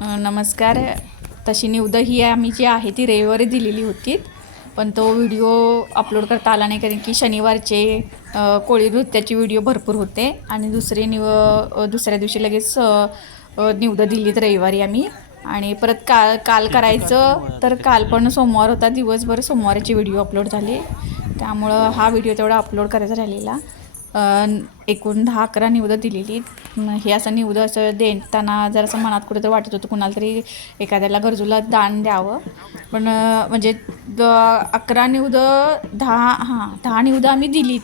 नमस्कार. तशी निवद ही आम्ही जी आहे ती रविवारी दिलेली होती. पण तो व्हिडिओ अपलोड करता आला नाही कारण की शनिवारचे कोळी नृत्याचे व्हिडिओ भरपूर होते. आणि दुसरे निव दुसऱ्या दिवशी लगेच निवद दिलीत रविवारी आम्ही. आणि परत काल काल करायचं तर काल पण सोमवार होता. दिवसभर सोमवारचे व्हिडिओ अपलोड झाले. त्यामुळं हा व्हिडिओ तेवढा अपलोड करायचा राहिलेला. एकूण दहा अकरा निवदं दिलेली हे असं निवदं असं देताना जर असं मनात कुठेतरी वाटत होतं कुणाला तरी एखाद्याला गरजूला दान द्यावं. पण म्हणजे द अकरा निवदं दहा हां दहा निवदं आम्ही दिलीत.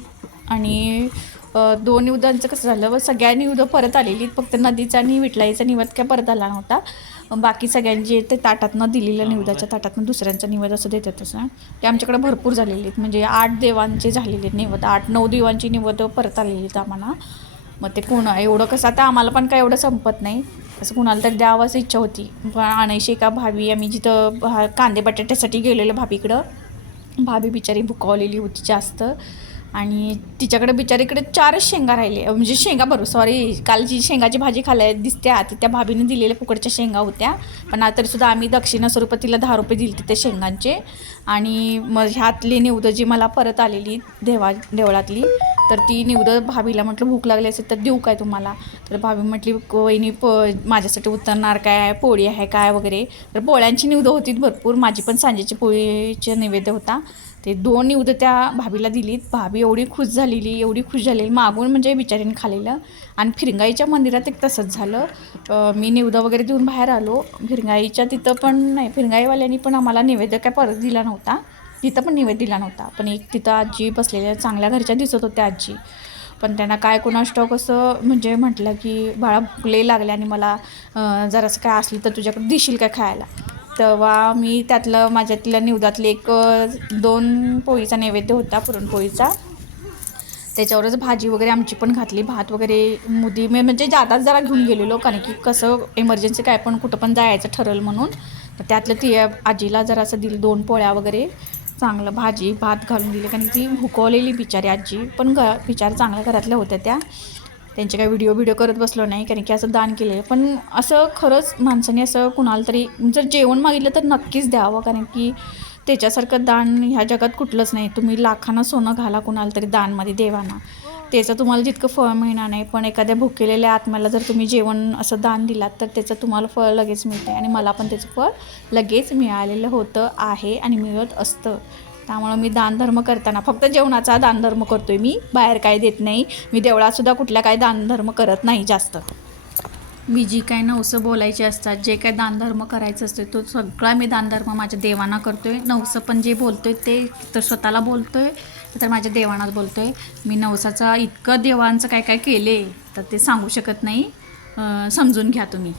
आणि दोन निवदांचं कसं झालं? व सगळ्या निवदं परत आलेली. फक्त नदीचा आणि विटलाईचा निवद काय परत आला नव्हता. बाकी सगळ्यांचे ते ताटातनं दिलेलं निवदाच्या ताटातनं दुसऱ्यांचं निवद असं देतात तसं. ते आमच्याकडे भरपूर झालेले आहेत. म्हणजे आठ देवांचे झालेले आहेत निवद आठ नऊ देवांची निवद परत आलेली आहेत आम्हाला. मग ते कोण एवढं कसं आता आम्हाला पण काय एवढं संपत नाही. असं कुणाला तरी द्यावंच इच्छा होती. पण आणायची एका भाभी आम्ही जिथं भा- कांदे बटाट्यासाठी गेलेलो भाभीकडं. भाभी बिचारी भुकावलेली होती जास्त. आणि तिच्याकडे बिचारीकडे चारच शेंगा राहिले. म्हणजे शेंगा बरोबर सॉरी काल जी शेंगाची भाजी खाल्या दिसते ती त्या भाभीने दिलेल्या फुकटच्या शेंगा होत्या. पण आता तरीसुद्धा आम्ही दक्षिणा स्वरूपात तिला दहा रुपये दिले त्या शेंगांचे. आणि मग ह्यातली निवदं जी मला परत आलेली देवा देवळातली. तर ती निवदं भाभीला म्हटलं भूक लागली असेल तर देऊ काय तुम्हाला? तर भाभी म्हटली वहिनी प माझ्यासाठी उतरणार काय पोळी आहे काय वगैरे? तर पोळ्यांची निवदं होती भरपूर. माझी पण सांजेची पोळीचे नैवेद्य होता. ते दोन निवदं त्या भाभीला दिलीत. भाभी एवढी खुश झालेली एवढी खुश झालेली. मागून म्हणजे बिचारीने खालेलं आणि फिरंगाईच्या मंदिरात एक तसंच झालं. मी निवदं वगैरे देऊन बाहेर आलो. फिरंगाईच्या तिथं पण नाही फिरंगाईवाल्यांनी पण आम्हाला नैवेद्य काय परत दिला नव्हता. तिथं पण निवेद दिला नव्हता. पण एक तिथं आजी बसलेल्या चांगल्या घरच्या दिसत होत्या आजी. पण त्यांना काय कोणा स्टॉक असं म्हणजे म्हटलं की बाळा भुकले लागले आणि मला जरासं काय असलं तर तुझ्याकडे देशील काय खायला? तेव्हा मी त्यातलं माझ्यातल्या निवदातले एक दोन पोळीचा नैवेद्य होता पुरणपोळीचा. त्याच्यावरच भाजी वगैरे आमची पण घातली. भात वगैरे मुदी मी म्हणजे जादाच जरा घेऊन गेलेलो. कारण की कसं एमर्जन्सी काय पण कुठं पण जायचं ठरलं म्हणून. तर त्यातलं ती आजीला जरासं दिलं दोन पोळ्या वगैरे. चांगलं भाजी भात घालून दिले. कारण ती हुकवलेली बिचारी आजी पण घ बिचार चांगल्या घरातल्या होत्या त्या. त्यांचे काय व्हिडिओ व्हिडिओ करत बसलो नाही. कारण की असं दान केले पण असं खरंच माणसाने असं कुणाला तरी जर जेवण मागितलं तर नक्कीच द्यावं. कारण की त्याच्यासारखं दान ह्या जगात कुठलंच नाही. तुम्ही लाखांना सोनं घाला कुणाला तरी दानमध्ये देवाना. त्याचं तुम्हाला जितकं फळ मिळणार नाही पण एखाद्या भुकेलेल्या आत्म्याला जर तुम्ही जेवण असं दान दिलात तर त्याचं तुम्हाला फळ लगेच मिळतं आणि मला पण त्याचं फळ लगेच मिळालेलं होतं आहे आणि मिळत असतं. त्यामुळं मी दानधर्म करताना फक्त जेवणाचा दानधर्म करतो आहे मी बाहेर काय देत नाही. मी देवळातसुद्धा कुठल्या काय दानधर्म करत नाही जास्त. मी जी काय नवसं बोलायची असतात जे काय दानधर्म करायचं असतं तो सगळा मी दानधर्म माझ्या देवांना करतो आहे नवसं पण जे बोलतो आहे ते तर स्वतःला बोलतो आहे तर माझ्या देवांनाच बोलतो आहे मी नवसाचा इतकं देवांचं काय काय केले तर ते सांगू शकत नाही. समजून घ्या तुम्ही.